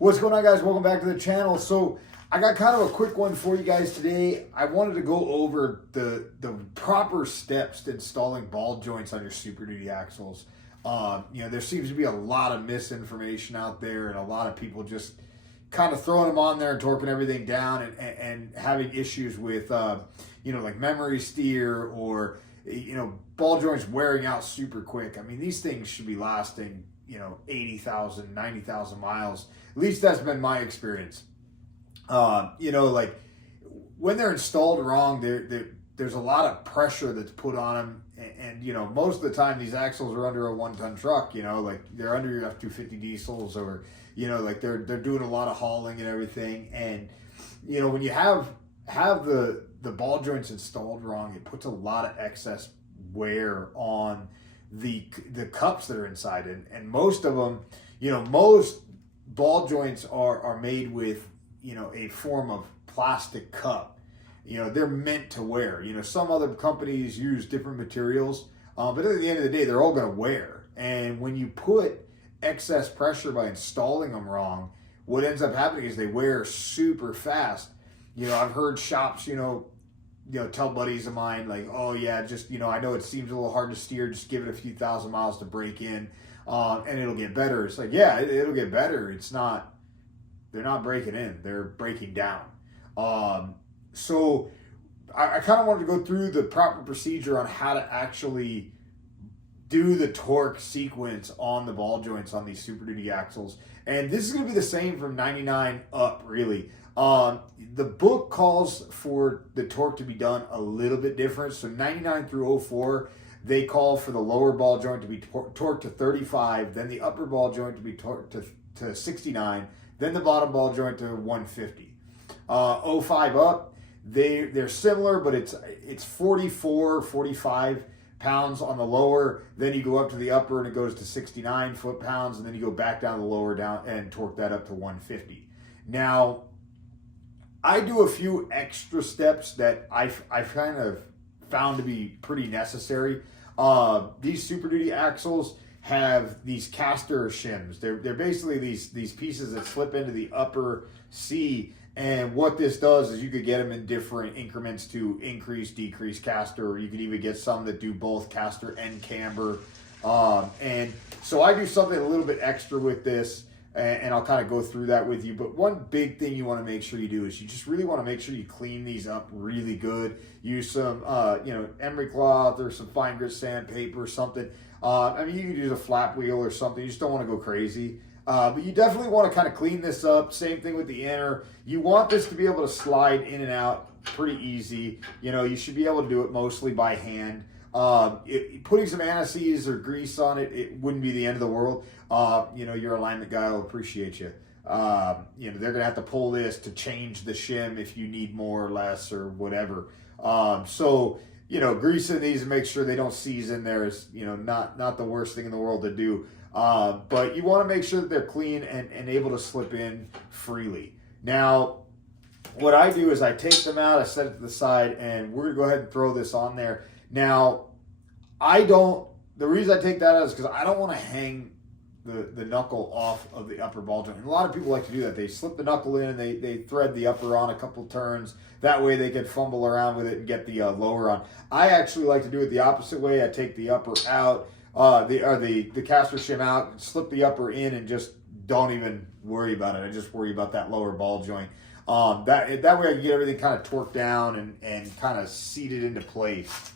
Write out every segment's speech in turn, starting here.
What's going on, guys? Welcome back to the channel. So I got kind of a quick one for you guys today. I wanted to go over the proper steps to installing ball joints on your Super Duty axles. There seems to be a lot of misinformation out there, and a lot of people just kind of throwing them on there and torquing everything down and having issues with, like memory steer or, ball joints wearing out super quick. I mean, these things should be lasting, 80,000, 90,000 miles. At least that's been my experience. Like when they're installed wrong, there's a lot of pressure that's put on them. And most of the time these axles are under a 1-ton truck, like they're under your F-250 diesels, or, like they're doing a lot of hauling and everything. And, when you have the ball joints installed wrong, it puts a lot of excess wear on the cups that are inside. And most of them, most ball joints are made with, a form of plastic cup. They're meant to wear. Some other companies use different materials, but at the end of the day, they're all going to wear. And when you put excess pressure by installing them wrong, what ends up happening is they wear super fast. I've heard shops, tell buddies of mine, like, oh yeah, just, I know it seems a little hard to steer, just give it a few thousand miles to break in, and it'll get better. It's like, yeah, it'll get better. They're not breaking in, they're breaking down. So I kind of wanted to go through the proper procedure on how to actually do the torque sequence on the ball joints on these Super Duty axles. And this is going to be the same from 99 up, really. The book calls for the torque to be done a little bit different. So 99 through 04, they call for the lower ball joint to be torqued to 35, then the upper ball joint to be torqued to 69, then the bottom ball joint to 150. 05 up, they're similar, but it's 44, 45 pounds on the lower, then you go up to the upper and it goes to 69 foot-pounds, and then you go back down the lower down and torque that up to 150. Now, I do a few extra steps that I've kind of found to be pretty necessary. These Super Duty axles have these caster shims. They're basically these pieces that slip into the upper C, and what this does is you could get them in different increments to increase, decrease caster, or you could even get some that do both caster and camber. And so I do something a little bit extra with this, and I'll kind of go through that with you. But one big thing you want to make sure you do is you just really want to make sure you clean these up really good. Use some, emery cloth or some fine grit sandpaper or something. You can use a flap wheel or something. You just don't want to go crazy. But you definitely want to kind of clean this up. Same thing with the inner. You want this to be able to slide in and out pretty easy. You should be able to do it mostly by hand. Putting some anti-seize or grease on it wouldn't be the end of the world. Your alignment guy will appreciate you. They're going to have to pull this to change the shim if you need more or less or whatever. Greasing these and make sure they don't seize in there is, not the worst thing in the world to do. But you want to make sure that they're clean and able to slip in freely. Now, what I do is I take them out, I set it to the side, and we're going to go ahead and throw this on there. Now, the reason I take that out is because I don't want to hang the knuckle off of the upper ball joint. And a lot of people like to do that. They slip the knuckle in and they thread the upper on a couple turns. That way they can fumble around with it and get the lower on. I actually like to do it the opposite way. I take the upper out, the caster shim out, slip the upper in, and just don't even worry about it. I just worry about that lower ball joint. That way I can get everything kind of torqued down and kind of seated into place.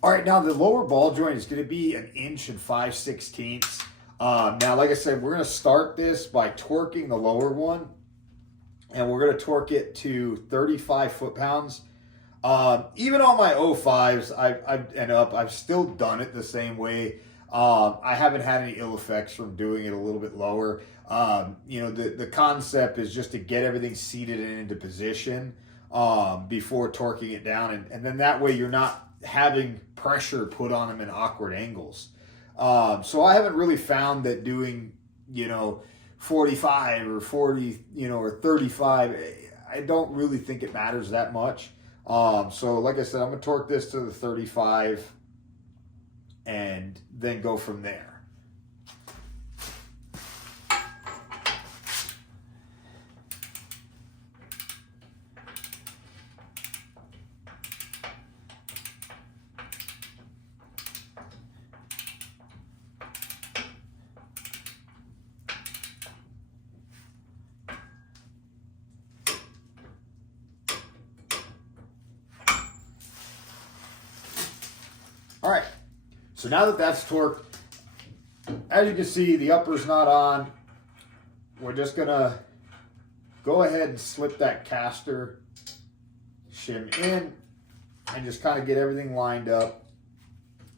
All right, now the lower ball joint is going to be 1 inch and 5/16. Now, like I said, we're going to start this by torquing the lower one, and we're going to torque it to 35 foot-pounds. Even on my O5s, I've still done it the same way. I haven't had any ill effects from doing it a little bit lower. The concept is just to get everything seated and into position before torquing it down, and then that way you're not having pressure put on them in awkward angles. So I haven't really found that doing 45 or 40 or 35. I don't really think it matters that much. So like I said, I'm gonna torque this to the 35 and then go from there. All right, so now that that's torqued, as you can see, the upper's not on. We're just gonna go ahead and slip that caster shim in and just kind of get everything lined up.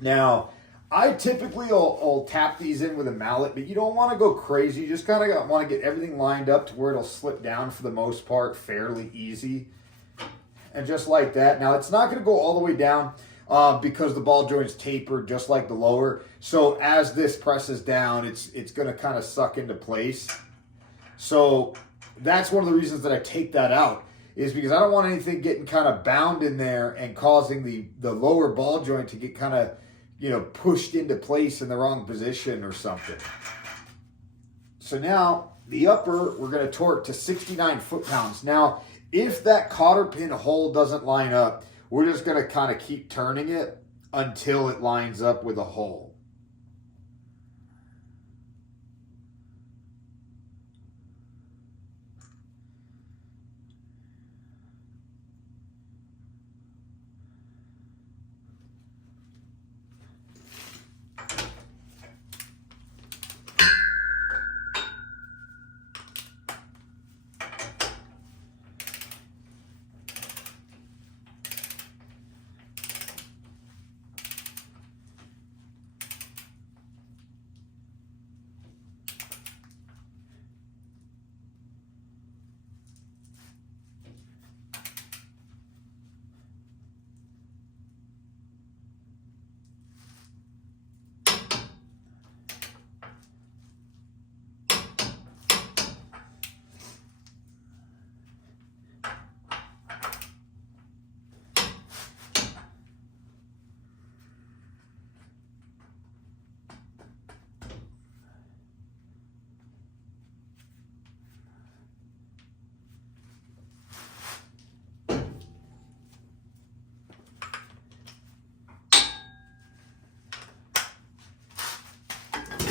Now, I typically will tap these in with a mallet, but you don't want to go crazy. You just kind of want to get everything lined up to where it'll slip down for the most part fairly easy. And just like that. Now, it's not going to go all the way down because the ball joint's tapered just like the lower. So as this presses down, it's going to kind of suck into place. So that's one of the reasons that I take that out, is because I don't want anything getting kind of bound in there and causing the lower ball joint to get kind of, pushed into place in the wrong position or something. So now the upper, we're going to torque to 69 foot-pounds. Now, if that cotter pin hole doesn't line up, we're just going to kind of keep turning it until it lines up with a hole.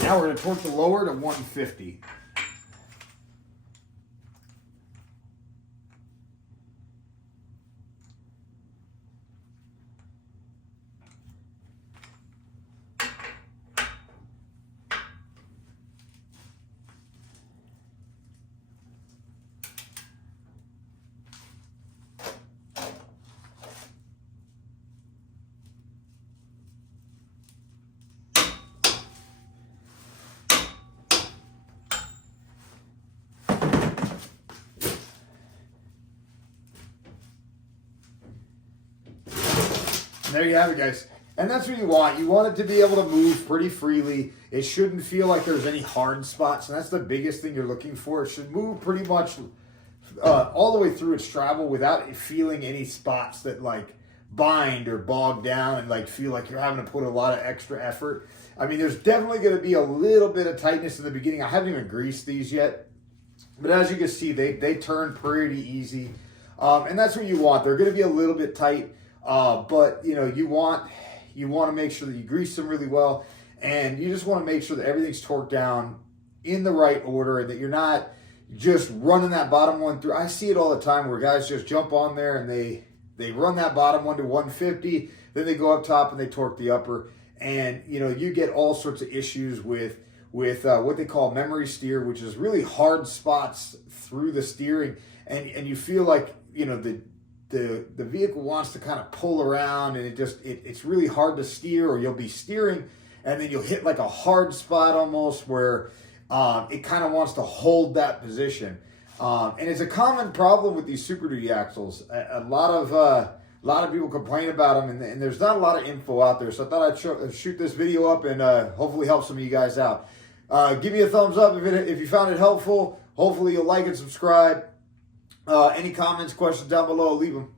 Now we're going to torque the lower to 150. There you have it, guys. And that's what you want. You want it to be able to move pretty freely. It shouldn't feel like there's any hard spots, and that's the biggest thing you're looking for. It should move pretty much all the way through its travel without feeling any spots that like bind or bog down and like feel like you're having to put a lot of extra effort. I mean, there's definitely going to be a little bit of tightness in the beginning. I haven't even greased these yet, but as you can see, they turn pretty easy, and that's what you want. They're going to be a little bit tight. But you want to make sure that you grease them really well, and you just want to make sure that everything's torqued down in the right order and that you're not just running that bottom one through. I see it all the time where guys just jump on there and they run that bottom one to 150, then they go up top and they torque the upper, and you get all sorts of issues with what they call memory steer, which is really hard spots through the steering, and you feel like the the vehicle wants to kind of pull around, and it's really hard to steer, or you'll be steering and then you'll hit like a hard spot almost where it kind of wants to hold that position. And it's a common problem with these Super Duty axles. A lot of people complain about them, and there's not a lot of info out there. So I thought I'd shoot this video up and hopefully help some of you guys out. Give me a thumbs up if you found it helpful. Hopefully you'll like and subscribe. Any comments, questions down below, leave them.